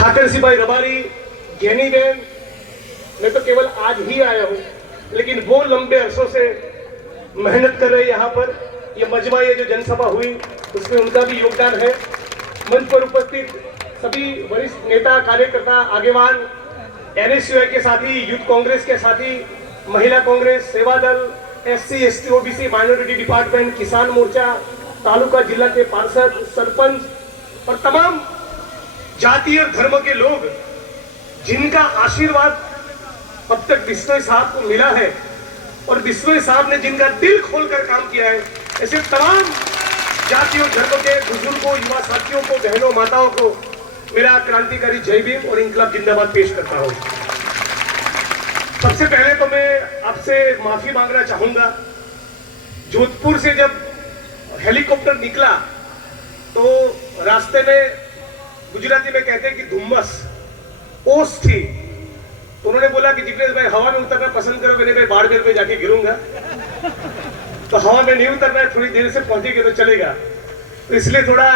ठाकर सिपाही रबारी, ज्ञानी बहन, मैं तो केवल आज ही आया हूं, लेकिन वो लंबे अरसों से मेहनत कर रहे यहाँ पर। ये मजमा, ये जो जनसभा हुई उसमें उनका भी योगदान है। मंच पर उपस्थित सभी वरिष्ठ नेता, कार्यकर्ता, आगेवान, एनएसयूआई के साथी, यूथ कांग्रेस के साथी, महिला कांग्रेस, सेवा दल, SC, ST, OBC, minority department, किसान मोर्चा, तालुका जिला के पार्षद, सरपंच और तमाम जाति और धर्म के लोग जिनका आशीर्वाद अब तक बिश्नोई साहब को मिला है और बिश्नोई साहब ने जिनका दिल खोलकर काम किया है, ऐसे तमाम जाति और धर्म के बुजुर्गों, युवा साथियों को, बहनों, माताओं को मेरा क्रांतिकारी जय भीम और इंकलाब जिंदाबाद पेश करता हूं। सबसे पहले तो मैं आपसे माफी मांगना चाहूंगा। जोधपुर से जब हेलीकॉप्टर निकला तो रास्ते में, गुजराती में कहते हैं कि धुम्मस, ओस थी, तो उन्होंने बोला कि जिग्नेश भाई हवा में उतरना पसंद करो। मैंने भाई बाड़मेर में जाके गिरूंगा, तो हवा में नहीं उतरना है, थोड़ी देर से पहुंचेंगे तो चलेगा, तो इसलिए थोड़ा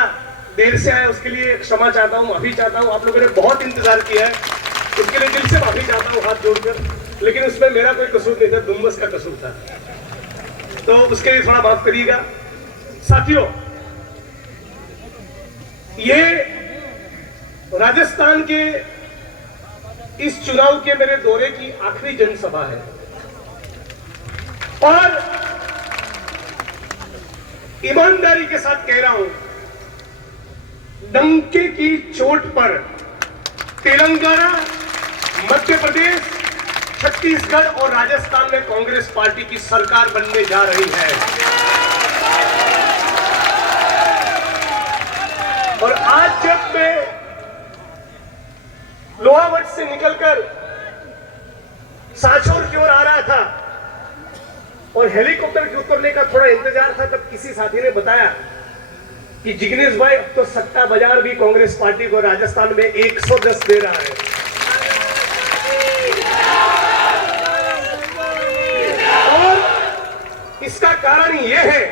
देर से आया, उसके लिए क्षमा चाहता हूँ, माफी चाहता हूँ। आप लोगों ने बहुत इंतजार किया है, उसके लिए दिल से माफी चाहता हूँ हाथ जोड़कर, लेकिन उसमें मेरा कोई कसूर नहीं था, धुम्मस का कसूर था, तो उसके लिए थोड़ा माफ करिएगा। साथियों, ये राजस्थान के इस चुनाव के मेरे दौरे की आखिरी जनसभा है और ईमानदारी के साथ कह रहा हूं, डंके की चोट पर तेलंगाना, मध्य प्रदेश, छत्तीसगढ़ और राजस्थान में कांग्रेस पार्टी की सरकार बनने जा रही है। और आज जब मैं लोहावट से निकलकर सांचौर की ओर आ रहा था और हेलीकॉप्टर के उतरने का थोड़ा इंतजार था, तब किसी साथी ने बताया कि जिग्नेश भाई अब तो सट्टा बाजार भी कांग्रेस पार्टी को राजस्थान में 110 दे रहा है। और इसका कारण यह है,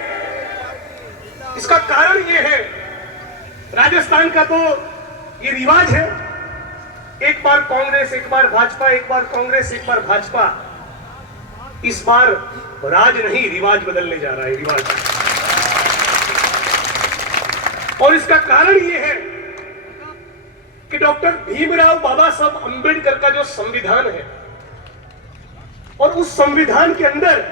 राजस्थान का तो ये रिवाज है, एक बार कांग्रेस, एक बार भाजपा, एक बार कांग्रेस, एक बार भाजपा। इस बार राज नहीं, रिवाज बदलने जा रहा है, रिवाज। और इसका कारण यह है कि डॉक्टर भीमराव बाबा साहब अंबेडकर का जो संविधान है, और उस संविधान के अंदर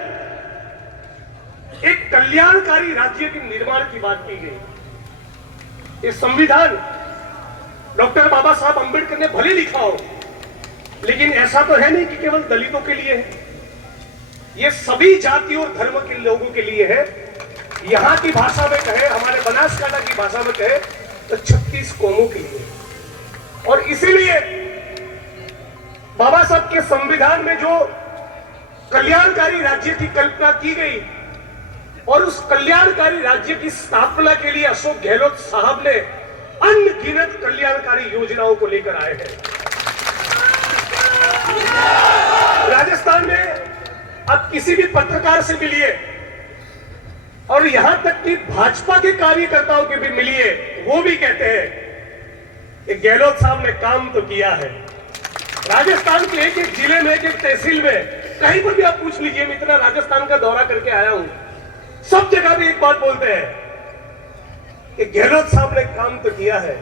एक कल्याणकारी राज्य के निर्माण की बात की गई। ये संविधान डॉक्टर बाबा साहब अंबेडकर ने भले लिखा हो, लेकिन ऐसा तो है नहीं कि केवल दलितों के लिए है, ये सभी जाति और धर्म के लोगों के लिए है। यहां की भाषा में कहे, हमारे बनासकांठा की भाषा में कहे तो 36 कौमों के लिए। और इसीलिए बाबा साहब के संविधान में जो कल्याणकारी राज्य की कल्पना की गई, और उस कल्याणकारी राज्य की स्थापना के लिए अशोक गहलोत साहब ने अनगिनत कल्याणकारी योजनाओं को लेकर आए हैं। राजस्थान में अब किसी भी पत्रकार से मिलिए, और यहां तक कि भाजपा के कार्यकर्ताओं के भी मिलिए, वो भी कहते हैं कि गहलोत साहब ने काम तो किया है। राजस्थान के एक एक जिले में, एक एक तहसील में, कहीं पर भी आप पूछ लीजिए, मैं इतना राजस्थान का दौरा करके आया हूं, सब जगह भी एक बात बोलते हैं कि गहलोत साहब ने काम तो किया है।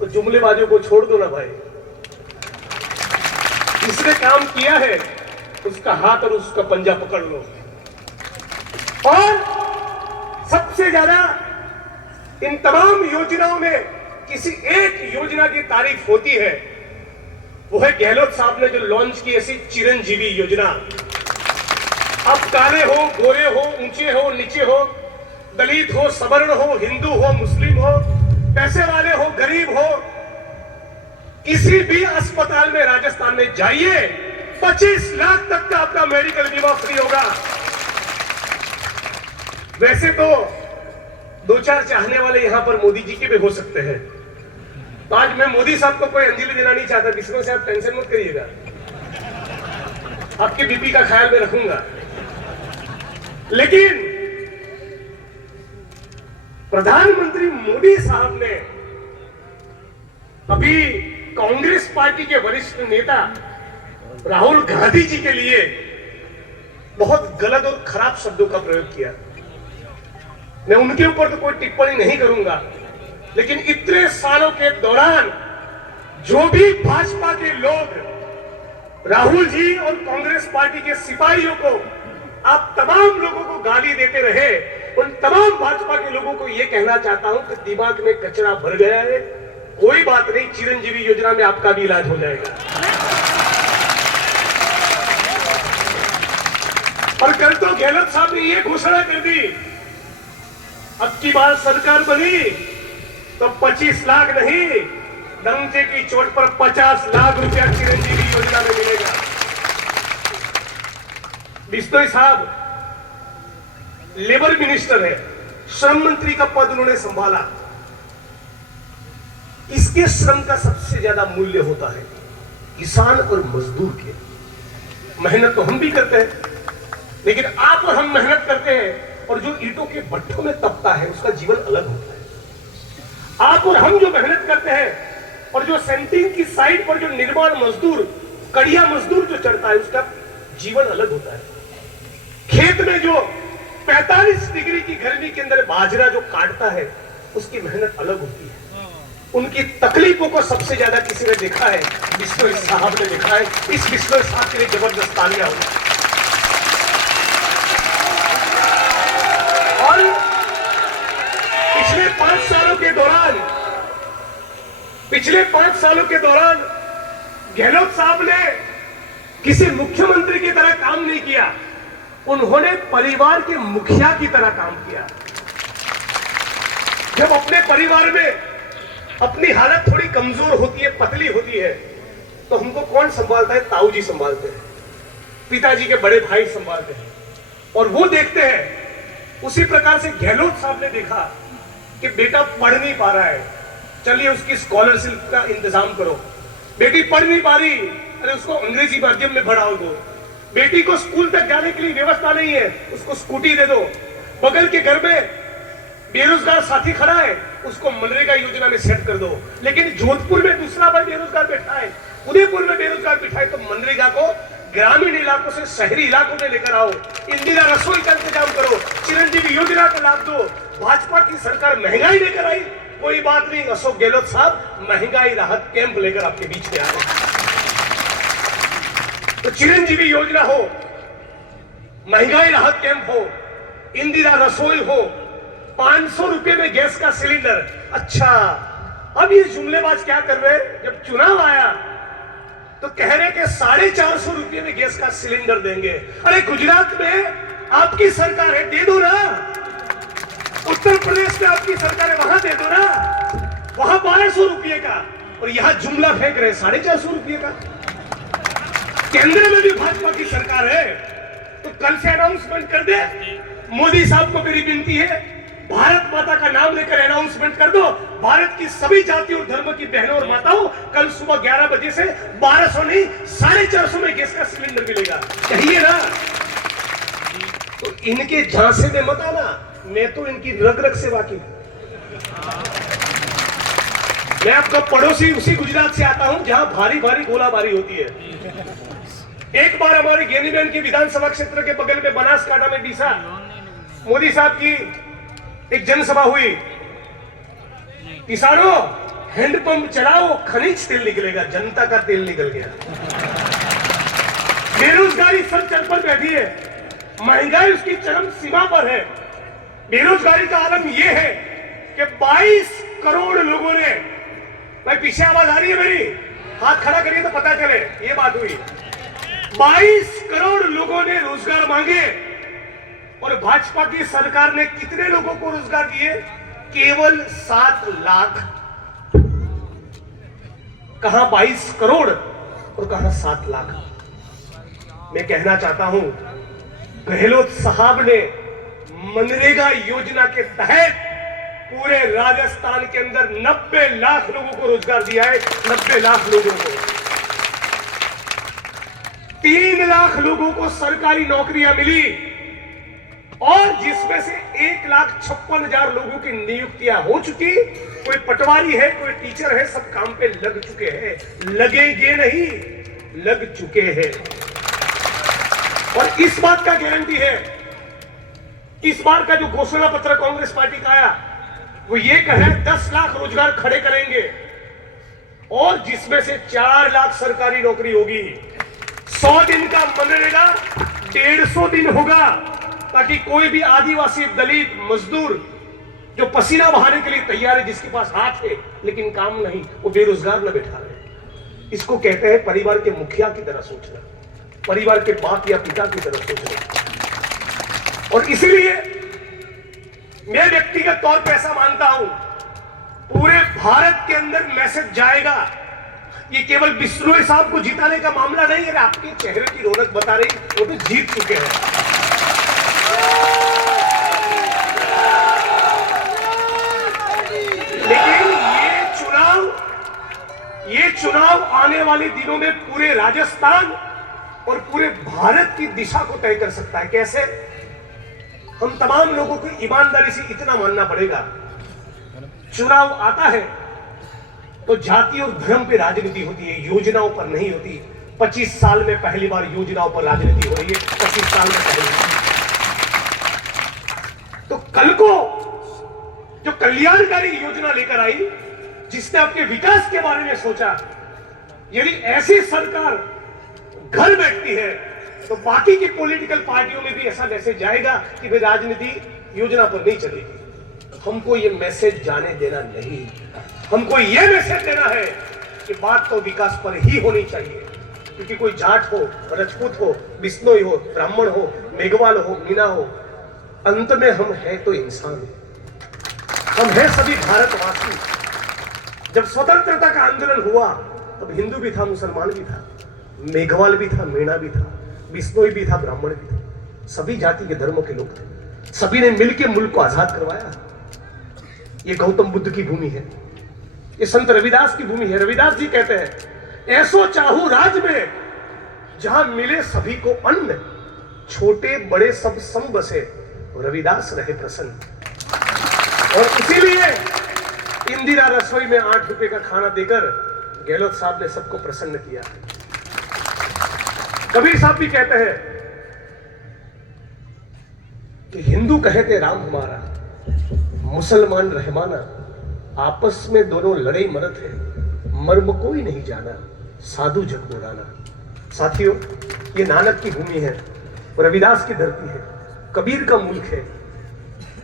तो जुमलेबाजों को छोड़ दो ना भाई, जिसने काम किया है उसका हाथ और उसका पंजा पकड़ लो। और सबसे ज्यादा इन तमाम योजनाओं में किसी एक योजना की तारीफ होती है, वो है गहलोत साहब ने जो लॉन्च की ऐसी चिरंजीवी योजना। अब काले हो, गोरे हो, ऊंचे हो, नीचे हो, दलित हो, सवर्ण हो, हिंदू हो, मुस्लिम हो, पैसे वाले हो, गरीब हो, किसी भी अस्पताल में राजस्थान में जाइए, 25 लाख तक का आपका मेडिकल बीमा फ्री होगा। वैसे तो दो चार चाहने वाले यहां पर मोदी जी के भी हो सकते हैं, तो आज मैं मोदी साहब को कोई अंजलि देना नहीं चाहता, विष्णु से आप टेंशन मत करिएगा, आपके बीपी का ख्याल में रखूंगा। लेकिन प्रधानमंत्री मोदी साहब ने अभी कांग्रेस पार्टी के वरिष्ठ नेता राहुल गांधी जी के लिए बहुत गलत और खराब शब्दों का प्रयोग किया। मैं उनके ऊपर तो कोई टिप्पणी नहीं करूंगा, लेकिन इतने सालों के दौरान जो भी भाजपा के लोग राहुल जी और कांग्रेस पार्टी के सिपाहियों को, आप तमाम लोगों को गाली देते रहे, उन तमाम भाजपा के लोगों को यह कहना चाहता हूं कि दिमाग में कचरा भर गया है, कोई बात नहीं, चिरंजीवी योजना में आपका भी इलाज हो जाएगा। और कल तो गहलोत साहब ने यह घोषणा कर दी, अब की बार सरकार बनी तो 25 लाख नहीं, डंके की चोट पर 50 लाख रुपया चिरंजीवी योजना में मिलेगा। बिश्नोई साहब लेबर मिनिस्टर है, श्रम मंत्री का पद उन्होंने संभाला। इसके श्रम का सबसे ज्यादा मूल्य होता है किसान और मजदूर के। मेहनत तो हम भी करते हैं, लेकिन आप और हम मेहनत करते हैं और जो ईंटों के भट्ठों में तपता है उसका जीवन अलग होता है। आप और हम जो मेहनत करते हैं और जो सेंटिंग की साइड पर जो निर्माण मजदूर, कड़िया मजदूर जो चढ़ता है, उसका जीवन अलग होता है। खेत में जो 45 डिग्री की गर्मी के अंदर बाजरा जो काटता है, उसकी मेहनत अलग होती है। उनकी तकलीफों को सबसे ज्यादा किसी ने देखा है? बिश्नोई साहब ने देखा है। इस बिश्नोई साहब के लिए जबरदस्त तालियां हो। और पिछले 5 सालों के दौरान गहलोत साहब ने किसी मुख्यमंत्री की तरह काम नहीं किया, उन्होंने परिवार के मुखिया की तरह काम किया। जब अपने परिवार में अपनी हालत थोड़ी कमजोर होती है, पतली होती है, तो हमको कौन संभालता है? ताऊ जी संभालते हैं, पिताजी के बड़े भाई संभालते हैं और वो देखते हैं। उसी प्रकार से गहलोत साहब ने देखा कि बेटा पढ़ नहीं पा रहा है, चलिए उसकी स्कॉलरशिप का इंतजाम करो। बेटी पढ़ नहीं पा रही, अरे उसको अंग्रेजी माध्यम में पढ़ाओ दो। बेटी को स्कूल तक जाने के लिए व्यवस्था नहीं है, उसको स्कूटी दे दो। बगल के घर में बेरोजगार साथी खड़ा है, उसको मनरेगा योजना में सेट कर दो। लेकिन जोधपुर में दूसरा भाई बेरोजगार बैठा है, उदयपुर में बेरोजगार बैठा है, तो मनरेगा को ग्रामीण इलाकों से शहरी इलाकों में लेकर आओ। इंदिरा रसोई का इंतजाम करो, चिरंजीवी योजना का लाभ दो। भाजपा की सरकार महंगाई लेकर आई, कोई बात नहीं, अशोक गहलोत साहब महंगाई राहत कैंप लेकर आपके बीच में आ रहे। तो चिरंजीवी योजना हो, महंगाई राहत कैंप हो, इंदिरा रसोई हो, 500 रुपए में गैस का सिलेंडर। अच्छा, अब ये जुमलेबाज क्या कर रहे हैं? जब चुनाव आया तो कह रहे कि 450 रुपए में गैस का सिलेंडर देंगे। अरे गुजरात में आपकी सरकार है, दे दो ना। उत्तर प्रदेश में आपकी सरकार है, वहां दे दो ना। वहां 1200 रुपए का, और यहां जुमला फेंक रहे 450 रुपए का। केंद्र में भी भाजपा की सरकार है, तो कल से अनाउंसमेंट कर दे। मोदी साहब को मेरी विनती है, भारत माता का नाम लेकर अनाउंसमेंट कर दो। भारत की सभी जाति और धर्म की बहनों और माताओं, कल सुबह 11 बजे से 1200 नहीं 450 में गैस का सिलेंडर मिलेगा। कहिए ना। तो इनके झांसे में मत आना, मैं तो इनकी रग रग से वाकिफ। मैं आपका पड़ोसी उसी गुजरात से आता हूं जहां भारी भारी गोलाबारी होती है। एक बार हमारे गेनीबेन के विधानसभा क्षेत्र के बगल में बनासकांठा में डीसा मोदी साहब की एक जनसभा हुई। किसानों, हैंडपंप चलाओ, खनिज तेल निकलेगा। जनता का तेल निकल गया। बेरोजगारी सर चल पर बैठी है, महंगाई उसकी चरम सीमा पर है। बेरोजगारी का आलम यह है कि 22 करोड़ लोगों ने, भाई पीछे आवाज आ रही है मेरी? हाथ खड़ा करिए तो पता चले ये बात हुई। 22 करोड़ लोगों ने रोजगार मांगे और भाजपा की सरकार ने कितने लोगों को रोजगार दिए? केवल 7 लाख। कहां 22 करोड़ और कहां 7 लाख। मैं कहना चाहता हूं, गहलोत साहब ने मनरेगा योजना के तहत पूरे राजस्थान के अंदर 90 लाख लोगों को रोजगार दिया है। 90 लाख लोगों को। 3 लाख लोगों को सरकारी नौकरियां मिली और जिसमें से 1,56,000 लोगों की नियुक्तियां हो चुकी कोई पटवारी है, कोई टीचर है, सब काम पे लग चुके हैं, लगेंगे नहीं, लग चुके हैं। और इस बात का गारंटी है, इस बार का जो घोषणा पत्र कांग्रेस पार्टी का आया वो ये कहे 10 लाख रोजगार खड़े करेंगे और जिसमें से 4 लाख सरकारी नौकरी होगी। 100 दिन का मनरेगा 150 दिन होगा, ताकि कोई भी आदिवासी, दलित, मजदूर जो पसीना बहाने के लिए तैयार है, जिसके पास हाथ है लेकिन काम नहीं, वो बेरोजगार न बैठा रहे। इसको कहते हैं परिवार के मुखिया की तरह सोचना, परिवार के बाप या पिता की तरह सोचना। और इसलिए मैं व्यक्तिगत तौर पर ऐसा मानता हूं, पूरे भारत के अंदर मैसेज जाएगा, ये केवल बिश्नोई साहब को जिताने का मामला नहीं है। आपके चेहरे की रौनक बता रही, वो तो जीत चुके हैं। लेकिन ये चुनाव आने वाले दिनों में पूरे राजस्थान और पूरे भारत की दिशा को तय कर सकता है। कैसे? हम तमाम लोगों को ईमानदारी से इतना मानना पड़ेगा, चुनाव आता है तो जाति और धर्म पे राजनीति होती है, योजनाओं पर नहीं होती। 25 साल में पहली बार योजनाओं पर राजनीति हो रही है, 25 साल में पहली बार। तो कल को जो कल्याणकारी योजना लेकर आई, जिसने अपने विकास के बारे में सोचा, यदि ऐसी सरकार घर बैठती है तो बाकी की पॉलिटिकल पार्टियों में भी ऐसा मैसेज जाएगा कि भाई राजनीति योजना पर नहीं चलेगी। हमको ये मैसेज जाने देना नहीं, हमको ये मैसेज देना है कि बात तो विकास पर ही होनी चाहिए। क्योंकि कोई जाट हो, राजपूत हो, बिश्नोई हो, ब्राह्मण हो, मेघवाल हो, मीना हो, अंत में हम हैं तो इंसान, हम हैं सभी भारतवासी। जब स्वतंत्रता का आंदोलन हुआ तब हिंदू भी था, मुसलमान भी था, मेघवाल भी था, मीणा भी था, बिश्नोई भी था, ब्राह्मण भी था, सभी जाति के धर्मों के लोग थे। सभी ने मिलकर मुल्क को आजाद करवाया। ये गौतम बुद्ध की भूमि है, ये संत रविदास की भूमि है। रविदास जी कहते हैं, ऐसो चाहू राज में जहां मिले सभी को अन्न, छोटे बड़े सब सम बसे, रविदास रहे प्रसन्न। और इसीलिए इंदिरा रसोई में 8 रुपए का खाना देकर गहलोत साहब ने सबको प्रसन्न किया। कबीर साहब भी कहते हैं कि हिंदू कहते राम हमारा, मुसलमान रहमाना, आपस में दोनों लड़े मरत है, मर्म कोई नहीं जाना, साधु जग बोलाना। साथियों, ये नानक की भूमि है, रविदास की धरती है, कबीर का मुल्क है,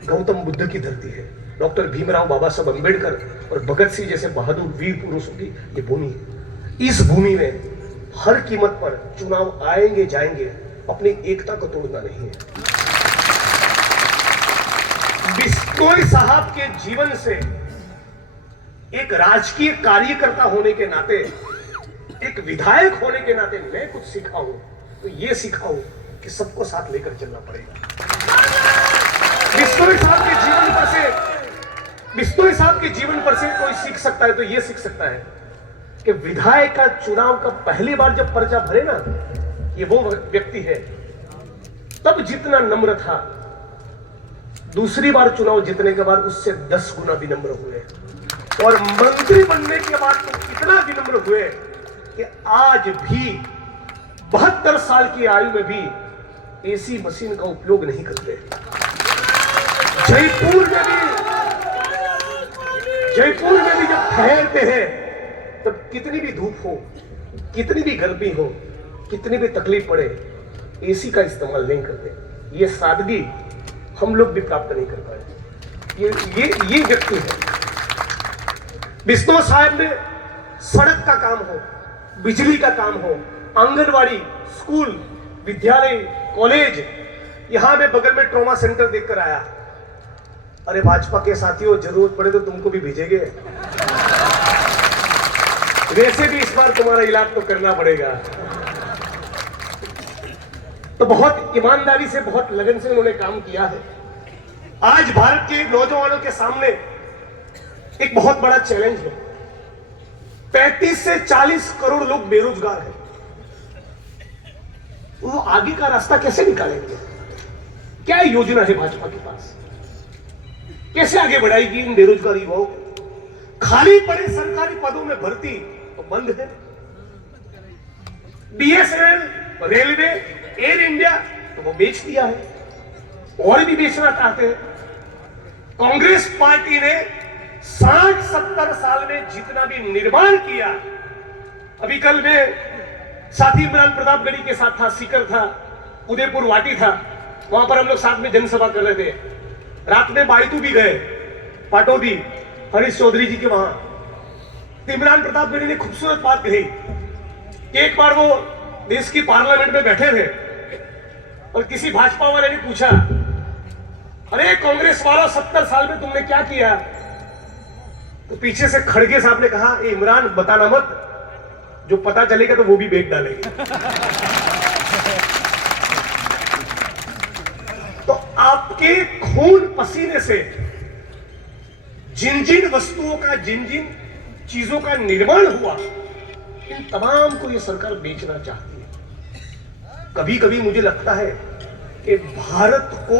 गौतम बुद्ध की धरती है, डॉक्टर भीमराव बाबा साहब अंबेडकर और भगत सिंह जैसे बहादुर वीर पुरुषों की ये भूमि है। इस भूमि में हर कीमत पर चुनाव आएंगे जाएंगे, अपनी एकता को तोड़ना नहीं है। बिश्नोई साहब के जीवन से एक राजकीय कार्यकर्ता होने के नाते, एक विधायक होने के नाते मैं कुछ सीखा हूं तो ये सीखा हूं कि सबको साथ लेकर चलना पड़ेगा। बिश्नोई साहब के जीवन पर से कोई सीख सकता है तो ये सीख सकता है कि विधायक का चुनाव का पहली बार जब पर्चा भरे ना, ये वो व्यक्ति है तब जितना नम्र था, दूसरी बार चुनाव जीतने के बाद उससे 10 गुना विनम्र हुए, और मंत्री बनने के बाद तो इतना विनम्र हुए कि आज भी 72 साल की आयु में भी एसी मशीन का उपयोग नहीं करते। जयपुर में भी जब ठहरते हैं तब कितनी भी धूप हो, कितनी भी गर्मी हो, कितनी भी तकलीफ पड़े, एसी का इस्तेमाल नहीं करते। ये सादगी हम लोग भी प्राप्त नहीं कर पाए। ये व्यक्ति है। बिश्नोई साहब ने सड़क का काम हो, बिजली का काम हो, आंगनवाड़ी, स्कूल, विद्यालय, कॉलेज, यहां में बगल में ट्रॉमा सेंटर देखकर आया। अरे भाजपा के साथियों, जरूरत पड़े तो तुमको भी भेजेंगे, वैसे भी इस बार तुम्हारा इलाज तो करना पड़ेगा। तो बहुत ईमानदारी से, बहुत लगन से उन्होंने काम किया है। आज भारत के नौजवानों के सामने एक बहुत बड़ा चैलेंज है। 35 से 40 करोड़ लोग बेरोजगार हैं। वो आगे का रास्ता कैसे निकालेंगे? क्या योजना है भाजपा के पास? कैसे आगे बढ़ाएगी इन बेरोजगार युवाओं को? खाली पड़े सरकारी पदों में भर्ती तो बंद है। बीएसएनएल, रेलवे, एयर इंडिया तो वो बेच दिया है, और भी बेचना चाहते हैं। कांग्रेस पार्टी ने 60-70 साल में जितना भी निर्माण किया, अभी कल में साथी इमरान प्रतापगढ़ी के साथ था, सीकर था, उदयपुर वाटी था, वहां पर हम लोग साथ में जनसभा कर रहे थे। रात में बायतू भी गए, पाटौदी हरीश चौधरी जी के वहां। तो इमरान प्रतापगढ़ी ने खूबसूरत बात कही कि एक बार वो देश की पार्लियामेंट में बैठे थे और किसी भाजपा वाले ने पूछा, अरे कांग्रेस वालों 70 साल में तुमने क्या किया? तो पीछे से खड़गे साहब ने कहा, ए इमरान बताना मत, जो पता चलेगा तो वो भी बेच डालेंगे। तो आपके खून पसीने से जिन जिन वस्तुओं का, जिन जिन चीजों का निर्माण हुआ, इन तमाम को ये सरकार बेचना चाहती है। कभी कभी मुझे लगता है कि भारत को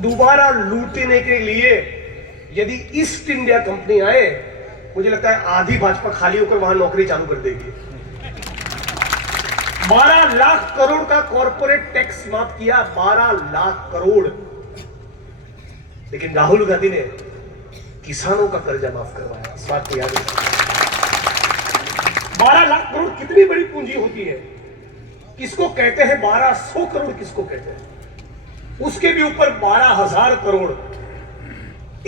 दोबारा लूटने के लिए यदि ईस्ट इंडिया कंपनी आए, मुझे लगता है आधी भाजपा खाली होकर वहां नौकरी चालू कर देगी। 12 लाख करोड़ का कॉर्पोरेट टैक्स माफ किया, 12 लाख करोड़। लेकिन राहुल गांधी ने किसानों का कर्जा माफ करवाया, इस बात को याद रखिए। 12 लाख करोड़ कितनी बड़ी पूंजी होती है, किसको कहते हैं 1200 करोड़ किसको कहते हैं, उसके भी ऊपर 12,000 करोड़,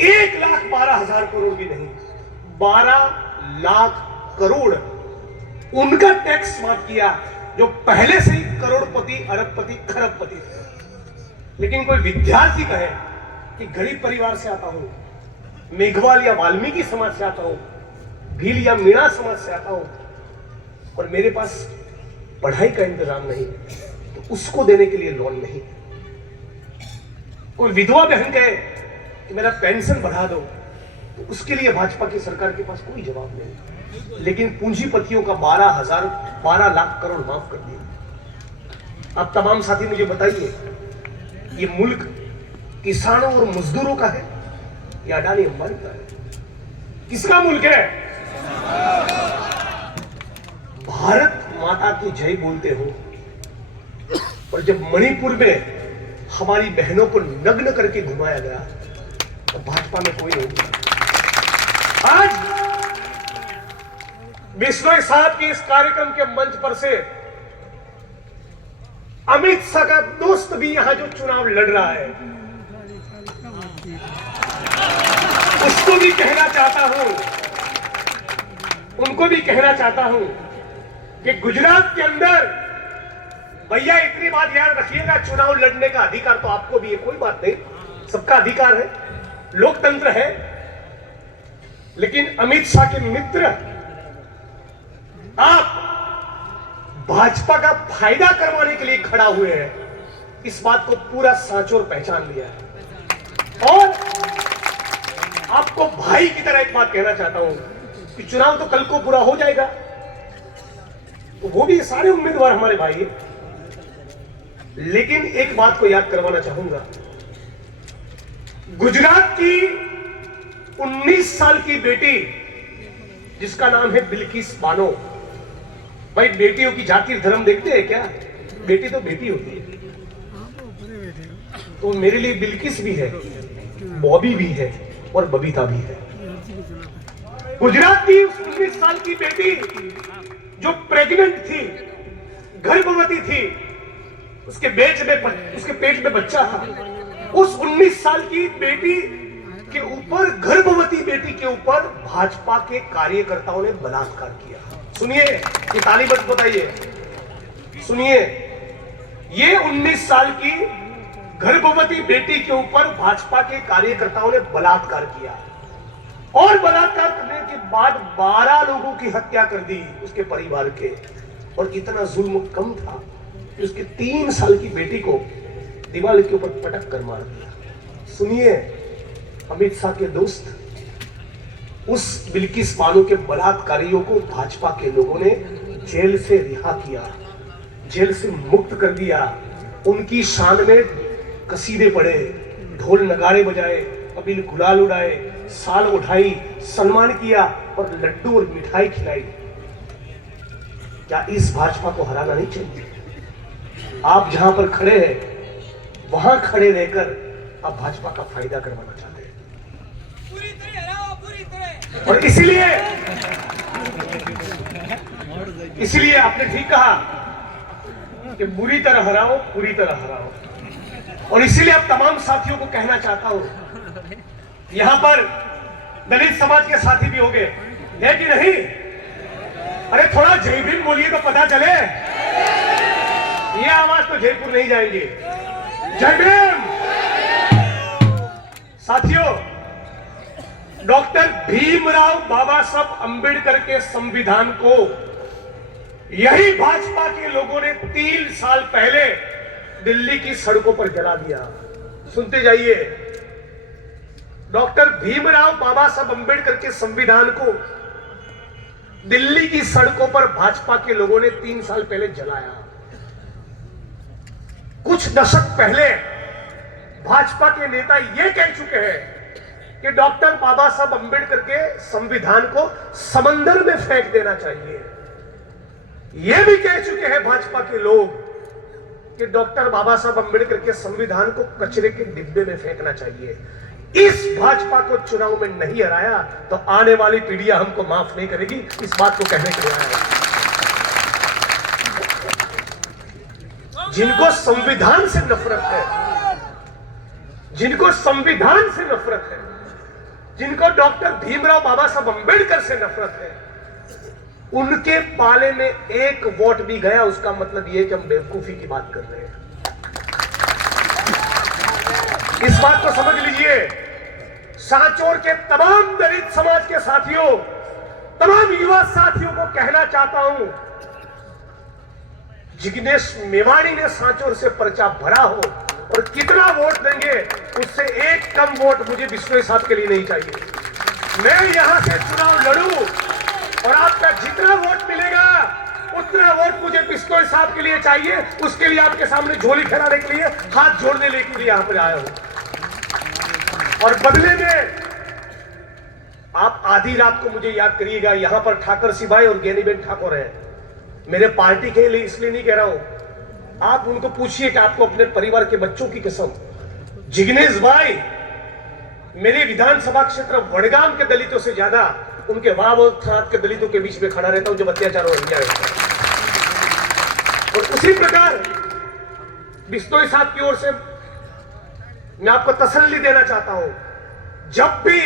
1,12,000 करोड़ भी नहीं, 12 लाख करोड़ उनका टैक्स माफ किया जो पहले से ही करोड़पति, अरबपति, खरबपति थे। लेकिन कोई विद्यार्थी कहे कि गरीब परिवार से आता हूं, मेघवाल या वाल्मीकि समाज से आता हूं, भील या मीणा समाज से आता हूं, और मेरे पास पढ़ाई का इंतजाम नहीं, तो उसको देने के लिए लोन नहीं। कोई विधवा बहन कहे कि मेरा पेंशन बढ़ा दो, तो उसके लिए भाजपा की सरकार के पास कोई जवाब नहीं। लेकिन पूंजीपतियों का 12 लाख करोड़ माफ कर दिए। आप तमाम साथी मुझे बताइए, ये मुल्क किसानों और मजदूरों का है या अडानी अंबानी का है? किसका मुल्क है? भारत माता की जय बोलते हो, और जब मणिपुर में हमारी बहनों को नग्न करके घुमाया गया तो भाजपा में कोई नहीं। आज बिश्नोई साहब के इस कार्यक्रम के मंच पर से अमित शाह का दोस्त भी यहां जो चुनाव लड़ रहा है, उसको भी कहना चाहता हूं, उनको भी कहना चाहता हूं कि गुजरात के अंदर भैया इतनी बात याद रखिएगा, चुनाव लड़ने का अधिकार तो आपको भी है, कोई बात नहीं, सबका अधिकार है, लोकतंत्र है। लेकिन अमित शाह के मित्र आप भाजपा का फायदा करवाने के लिए खड़ा हुए हैं, इस बात को पूरा सांचौर पहचान लिया है। और आपको भाई की तरह एक बात कहना चाहता हूं कि चुनाव तो कल को पूरा हो जाएगा, तो वो भी सारे उम्मीदवार हमारे भाई हैं। लेकिन एक बात को याद करवाना चाहूंगा, गुजरात की 19 साल की बेटी जिसका नाम है बिल्किस बानो, भाई बेटियों की जाति धर्म देखते हैं क्या? बेटी तो बेटी होती है। तो मेरे लिए बिल्किस भी है, बॉबी भी है और बबीता भी है। गुजरात की 19 साल की बेटी जो प्रेग्नेंट थी, गर्भवती थी, उसके पेट में बच्चा था, उस 19 साल की बेटी के ऊपर, गर्भवती बेटी के ऊपर भाजपा के कार्यकर्ताओं ने बलात्कार किया। सुनिए, ये ताली बज बताइए, सुनिए, ये 19 साल की गर्भवती बेटी के ऊपर भाजपा के कार्यकर्ताओं ने बलात्कार किया, और बलात्कार करने के बाद 12 लोगों की हत्या कर दी उसके परिवार के। और इतना जुल्म कम था कि उसके 3 साल की बेटी को दीवार के ऊपर पटक कर मार दिया। सुनिए, अमित शाह के दोस्त, उस बिल्किस बानो के बलात्कारियों को भाजपा के लोगों ने जेल से रिहा किया, जेल से मुक्त कर दिया। उनकी शान में कसीदे पढ़े, ढोल नगाड़े बजाए, अबील गुलाल उड़ाए, साल उठाई, सम्मान किया और लड्डू और मिठाई खिलाई। क्या इस भाजपा को हराना नहीं चाहिए? आप जहां पर खड़े हैं वहां खड़े रहकर आप भाजपा का फायदा करवाना चाहते हैं पूरी तरह हराओ, पूरी तरह। और इसीलिए आपने ठीक कहा कि बुरी तरह हराओ, पूरी तरह हराओ। और इसीलिए अब तमाम साथियों को कहना चाहता हूं, यहां पर दलित समाज के साथी भी होंगे, है कि नहीं? अरे थोड़ा जय भीम बोलिए तो पता चले। ये आवाज तो जयपुर नहीं जाएंगे। जय भीम। साथियों, डॉक्टर भीमराव बाबा साहब अंबेडकर के संविधान को यही भाजपा के लोगों ने 3 साल पहले दिल्ली की सड़कों पर जला दिया। सुनते जाइए, डॉक्टर भीमराव बाबा साहब अंबेडकर के संविधान को दिल्ली की सड़कों पर भाजपा के लोगों ने 3 साल पहले जलाया। कुछ दशक पहले भाजपा के नेता यह कह चुके हैं कि डॉक्टर बाबा साहब अंबेडकर के संविधान को समंदर में फेंक देना चाहिए। यह भी कह चुके हैं भाजपा के लोग कि डॉक्टर बाबा साहब अंबेडकर के संविधान को कचरे के डिब्बे में फेंकना चाहिए। इस भाजपा को चुनाव में नहीं हराया तो आने वाली पीढ़ियां हमको माफ नहीं करेगी। इस बात को कहने के लिए आया है। जिनको संविधान से नफरत है, जिनको संविधान से नफरत है, जिनको डॉक्टर भीमराव बाबा साहब अंबेडकर से नफरत है, उनके पाले में एक वोट भी गया, उसका मतलब यह कि हम बेवकूफी की बात कर रहे हैं। इस बात को समझ लीजिए। सांचौर के तमाम दलित समाज के साथियों, तमाम युवा साथियों को कहना चाहता हूं, जिग्नेश मेवाड़ी ने सांचौर से पर्चा भरा हो और कितना वोट देंगे, उससे एक कम वोट मुझे बिश्नोई साहब के लिए नहीं चाहिए। मैं यहां से चुनाव लड़ूं और आपका जितना वोट मिलेगा उतना वोट मुझे बिश्नोई साहब के लिए चाहिए। उसके लिए आपके सामने झोली फैलाने के लिए, हाथ जोड़ने के लिए यहां पर आया हूं। और बदले में आप आधी रात को मुझे याद करिएगा। यहां पर ठाकर सिभाई और ज्ञानीबेन ठाकुर है, मेरे पार्टी के लिए इसलिए नहीं कह रहा हूं। आप उनको पूछिए कि आपको अपने परिवार के बच्चों की कसम, जिग्नेश भाई मेरे विधानसभा क्षेत्र वडगाम के दलितों से ज्यादा उनके वाव के दलितों के बीच में खड़ा रहता हूं जब अत्याचार हो गया। और उसी प्रकार बिश्नोई साहब की ओर से मैं आपको तसल्ली देना चाहता हूं, जब भी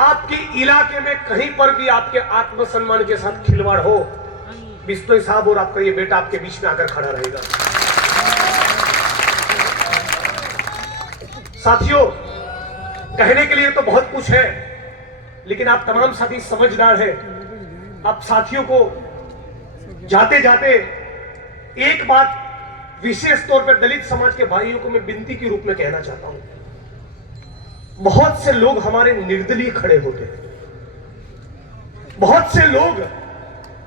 आपके इलाके में कहीं पर भी आपके आत्मसम्मान के साथ खिलवाड़ हो, बिश्नोई साहब और आपका ये बेटा आपके बीच में आकर खड़ा रहेगा। साथियों, कहने के लिए तो बहुत कुछ है, लेकिन आप तमाम साथी समझदार हैं। आप साथियों को जाते जाते एक बात विशेष तौर पर दलित समाज के भाइयों को मैं विनती के रूप में कहना चाहता हूं। बहुत से लोग हमारे निर्दलीय खड़े होते हैं, बहुत से लोग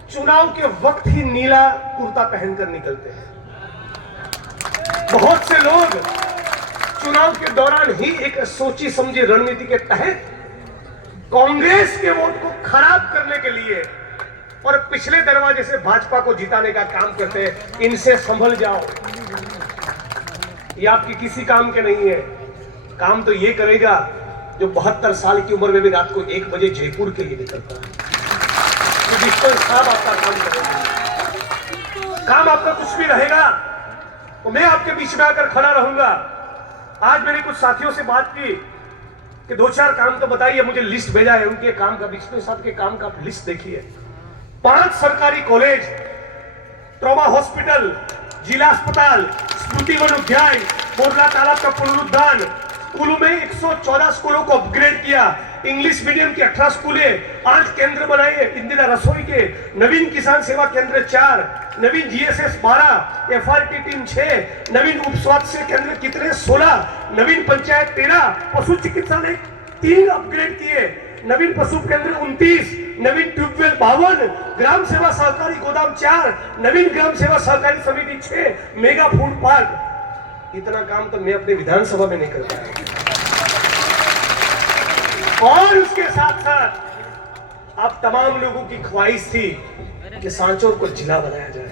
चुनाव के वक्त ही नीला कुर्ता पहनकर निकलते हैं, बहुत से लोग चुनाव के दौरान ही एक सोची समझी रणनीति के तहत कांग्रेस के वोट को खराब करने के लिए और पिछले दरवाजे से भाजपा को जिताने का काम करते हैं। इनसे संभल जाओ, ये आपकी किसी काम के नहीं है। काम तो ये करेगा जो 72 साल की उम्र में भी रात को 1 बजे जयपुर के लिए निकलता है। साहब आपका काम करेगा, काम आपका कुछ भी रहेगा तो मैं आपके बीच में आकर खड़ा रहूंगा। आज मैंने कुछ साथियों से बात की कि 2-4 काम तो बताइए, मुझे लिस्ट भेजा है उनके काम का। बिश्नोई साहब के काम का लिस्ट देखिए। 5 सरकारी कॉलेज, ट्रॉमा हॉस्पिटल, जिला अस्पताल, स्मृति वन उद्यान, बोरला तालाब का पुनरुद्धार, स्कूलों में 114 स्कूलों को अपग्रेड किया, इंग्लिश मीडियम के 18 स्कूलें, 8 केंद्र बनाए, इंदिरा रसोई के, नवीन किसान सेवा केंद्र 4, नवीन जीएसएस 12, एफआरटी टीम 6, नवीन उप स्वास्थ्य केंद्र कितने 16, नवीन पंचायत 13, पशु चिकित्सालय 3 अपग्रेड किए, नवीन पशु केंद्र 29, नवीन ट्यूबवेल 52, ग्राम सेवा सहकारी गोदाम 4, नवीन ग्राम सेवा सहकारी समिति 6, मेगा फूड पार्क। इतना काम तो मैं अपने विधानसभा में नहीं कर पाया। और उसके साथ साथ आप तमाम लोगों की ख्वाहिश थी कि सांचौर को जिला बनाया जाए।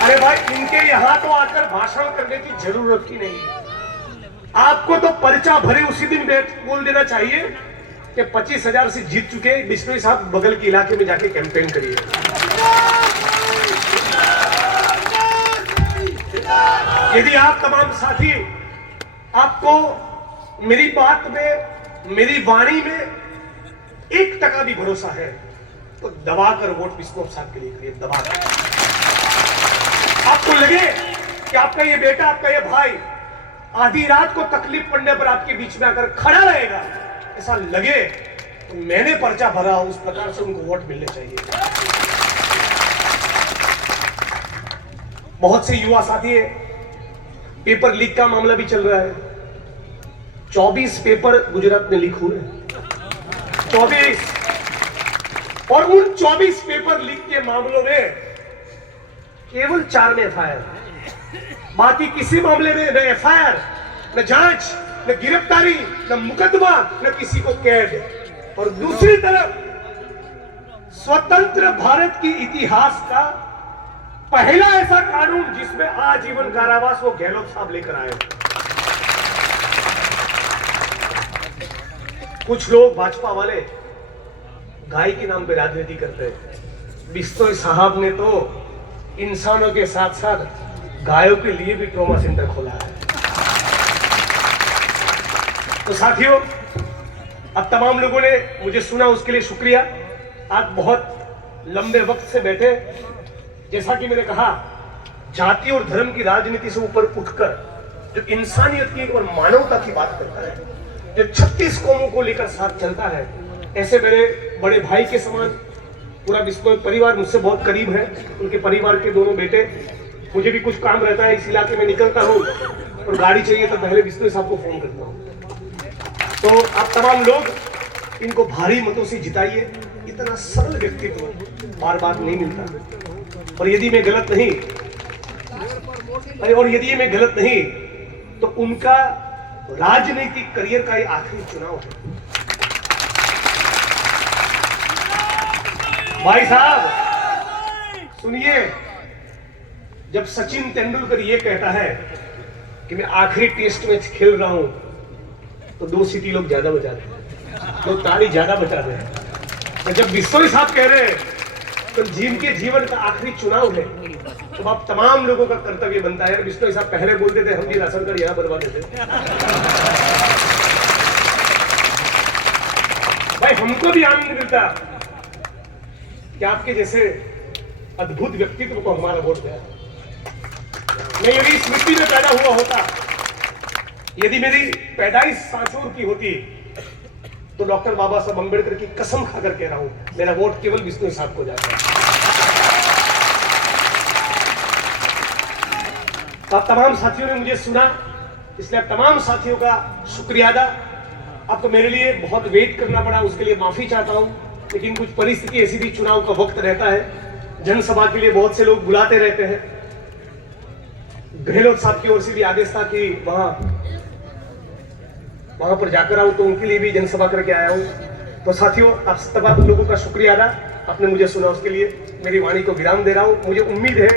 अरे भाई, इनके यहां तो आकर भाषण करने की जरूरत ही नहीं। आपको तो पर्चा भरे उसी दिन बोल देना चाहिए कि 25,000 से जीत चुके बिश्नोई साहब, बगल के इलाके में जाके कैंपेन करिए। यदि आप तमाम साथी, आपको मेरी बात में, मेरी वाणी में 1% भी भरोसा है तो दबाकर वोट बिश्नोई साहब के लिए करिए, दबाकर। आपको लगे कि आपका ये बेटा, आपका ये भाई आधी रात को तकलीफ पड़ने पर आपके बीच में आकर खड़ा रहेगा, ऐसा लगे तो मैंने पर्चा भरा, उस प्रकार से उनको वोट मिलने चाहिए। बहुत से युवा साथी है, पेपर लीक का मामला भी चल रहा है। 24 पेपर गुजरात में लीक हुए, 24, और उन 24 पेपर लीक के मामलों में केवल 4 में एफआईआर, बाकी किसी मामले में न एफआईआर, न जांच, न गिरफ्तारी, न मुकदमा, न किसी को कैद। और दूसरी तरफ स्वतंत्र भारत की इतिहास का पहला ऐसा कानून जिसमें आजीवन कारावास वो गहलोत साहब लेकर आए। कुछ लोग भाजपा वाले गाय के नाम पे राजनीति करते हैं। बिश्नोई साहब ने तो इंसानों के साथ साथ गायों के लिए भी ट्रॉमा सेंटर खोला है। तो साथियों, अब तमाम लोगों ने मुझे सुना, उसके लिए शुक्रिया। आप बहुत लंबे वक्त से बैठे। जैसा कि मैंने कहा, जाति और धर्म की राजनीति से ऊपर उठकर जो इंसानियत की और मानवता की बात करता है, जो 36 कौमों को लेकर साथ चलता है, ऐसे मेरे बड़े भाई के समान पूरा बिश्नोई परिवार मुझसे बहुत करीब है। उनके परिवार के दोनों बेटे, मुझे भी कुछ काम रहता है, इस इलाके में निकलता हूँ और गाड़ी चाहिए तो पहले बिश्नोई साहब को फोन करता हूँ। तो आप तमाम लोग इनको भारी मतों से जिताइए। इतना सरल व्यक्तित्व बार बार नहीं मिलता। और यदि मैं गलत नहीं, तो उनका राजनीतिक करियर का ये आखिरी चुनाव है। भाई साहब सुनिए, जब सचिन तेंदुलकर ये कहता है कि मैं आखिरी टेस्ट मैच खेल रहा हूं, तो 2 सीटी लोग ज्यादा बजाते हैं, लोग ताली ज्यादा बजाते हैं। तो जब बिश्नोई साहब कह रहे हैं तो जिनके जीवन का आखिरी चुनाव है, तो आप तमाम लोगों का कर्तव्य बनता है। बिश्नोई साहब पहले बोलते थे, हम भी राशन कार्ड यहां बनवा देते। भाई, हमको भी आनंद मिलता कि आपके जैसे अद्भुत व्यक्तित्व को हमारा वोट दिया। मैं यदि इस मिट्टी में पैदा हुआ होता, यदि मेरी पैदाइश सांचौर की होती, तो डॉक्टर बाबा साहब अम्बेडकर की कसम खाकर कह रहा हूं, मेरा वोट केवल बिश्नोई साहब को जाता है। आप तमाम साथियों ने मुझे सुना, इसलिए तमाम साथियों का शुक्रिया अदा। अब तो मेरे लिए बहुत वेट करना पड़ा, उसके लिए माफी चाहता हूं। लेकिन कुछ परिस्थिति ऐसी थी, चुनाव का वक्त रहता है, जनसभा के लिए बहुत से लोग बुलाते रहते हैं। गहलोत साहब की ओर से भी आदेश था कि वहां पर जाकर आऊं, तो उनके लिए भी जनसभा करके आया हूं। तो साथियों, आप तमाम लोगों का शुक्रिया अदा, आपने मुझे सुना, उसके लिए मेरी वाणी को विराम दे रहा हूं। मुझे उम्मीद है,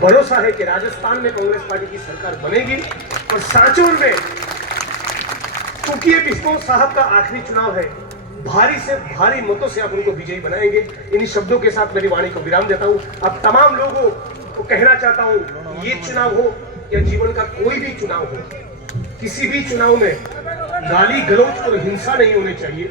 भरोसा है कि राजस्थान में कांग्रेस पार्टी की सरकार बनेगी और सांचौर में, क्योंकि ये बिश्नोई साहब का आखिरी चुनाव है, भारी से भारी मतों से आप उनको विजयी बनाएंगे। इन्हीं शब्दों के साथ मेरी वाणी को विराम देता हूं। अब तमाम लोगों को कहना चाहता हूं, ये चुनाव हो या जीवन का कोई भी चुनाव हो, किसी भी चुनाव में गाली गलौज और हिंसा नहीं होनी चाहिए।